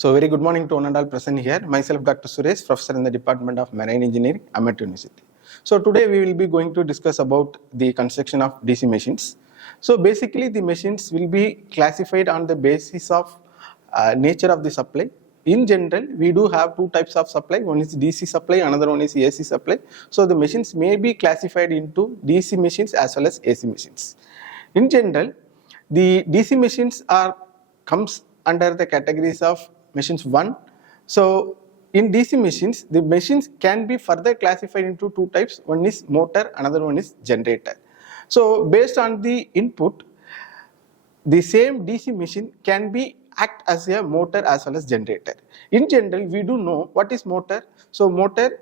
So, very good morning to one and all present here. Myself, Dr. Suresh, professor in the Department of Marine Engineering, Amet University. So, today we will be going to discuss about the construction of DC machines. So, basically, the machines will be classified on the basis of nature of the supply. In general, we do have two types of supply. One is DC supply, another one is AC supply. So, the machines may be classified into DC machines as well as AC machines. In general, the DC machines comes under the categories of machines 1. So in DC machines, the machines can be further classified into two types. One is motor, another one is generator. So based on the input, the same DC machine can be act as a motor as well as generator. In general, we do know what is motor. So motor,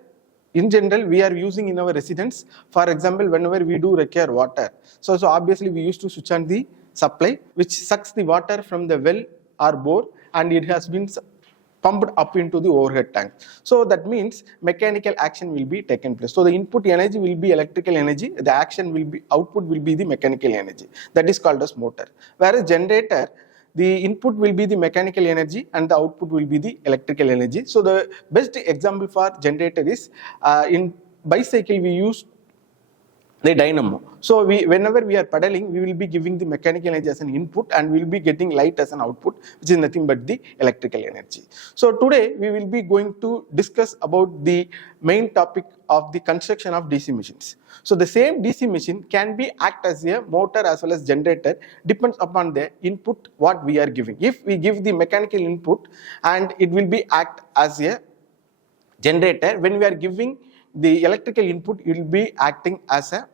in general, we are using in our residence. For example, whenever we do require water. So obviously we used to switch on the supply, which sucks the water from the well or bore, and it has been pumped up into the overhead tank. So that means mechanical action will be taken place. So the input energy will be electrical energy, the action will be, output will be the mechanical energy. That is called as motor. Whereas generator, the input will be the mechanical energy and the output will be the electrical energy. So the best example for generator is in bicycle we use the dynamo. So whenever we are pedaling, we will be giving the mechanical energy as an input and we will be getting light as an output, which is nothing but the electrical energy. So today we will be going to discuss about the main topic of the construction of DC machines. So the same DC machine can be act as a motor as well as generator, depends upon the input what we are giving. If we give the mechanical input, and it will be act as a generator. When we are giving the electrical input, it will be acting as a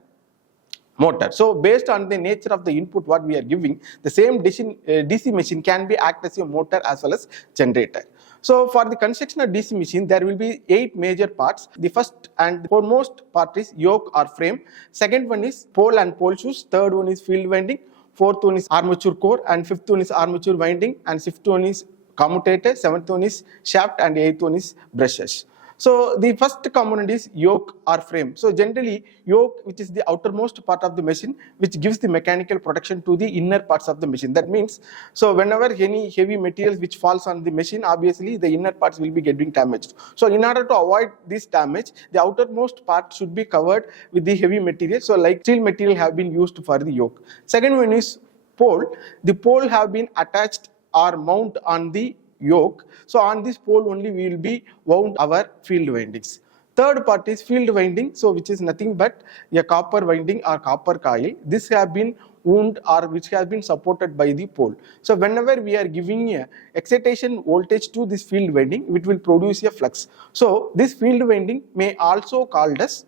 motor. So based on the nature of the input what we are giving, the same DC machine can be act as a motor as well as generator. So for the construction of DC machine, there will be 8 major parts. The first and foremost part is yoke or frame. Second one is pole and pole shoes. Third one is field winding. Fourth one is armature core, and fifth one is armature winding, and fifth one is commutator. Seventh one is shaft, and eighth one is brushes. So the first component is yoke or frame. So generally yoke, which is the outermost part of the machine, which gives the mechanical protection to the inner parts of the machine. That means, so whenever any heavy materials which falls on the machine, obviously the inner parts will be getting damaged. So in order to avoid this damage, the outermost part should be covered with the heavy material. So like steel material have been used for the yoke. Second one is pole. The pole have been attached or mount on the yoke. So on this pole only we will be wound our field windings. Third part is field winding, so which is nothing but a copper winding or copper coil. This have been wound or which has been supported by the pole. So whenever we are giving a excitation voltage to this field winding, it will produce a flux. So this field winding may also called as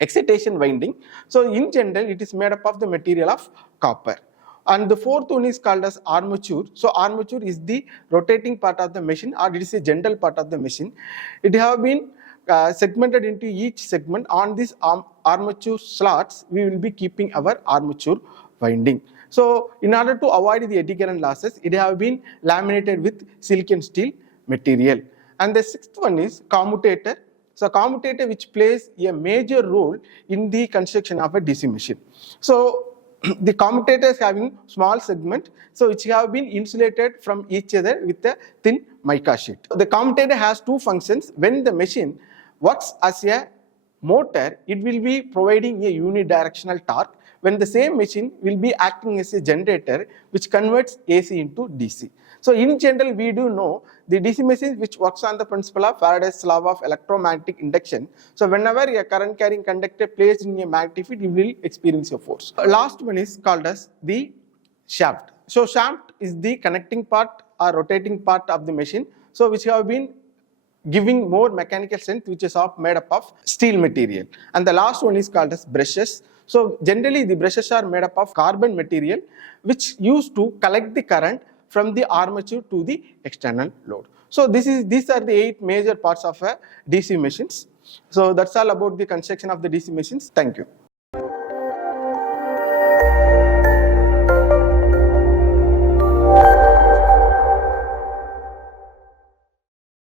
excitation winding. So in general it is made up of the material of copper. And the fourth one is called as armature. So armature is the rotating part of the machine, or it is a general part of the machine. It have been segmented into each segment. On these armature slots, we will be keeping our armature winding. So in order to avoid the eddy current losses, it have been laminated with silicon steel material. And the sixth one is commutator. So commutator, which plays a major role in the construction of a DC machine. So the commutators having small segment, so which have been insulated from each other with a thin mica sheet. The commutator has two functions. When the machine works as a motor, it will be providing a unidirectional torque. When the same machine will be acting as a generator, which converts AC into DC. So in general, we do know the DC machine which works on the principle of Faraday's law of electromagnetic induction. So whenever a current carrying conductor placed in a magnetic field, you will experience a force. Last one is called as the shaft. So shaft is the connecting part or rotating part of the machine, so which have been giving more mechanical strength, which is made up of steel material. And the last one is called as brushes. So generally the brushes are made up of carbon material, which used to collect the current from the armature to the external load. So these are the 8 major parts of a DC machines. So that's all about the construction of the DC machines. Thank you.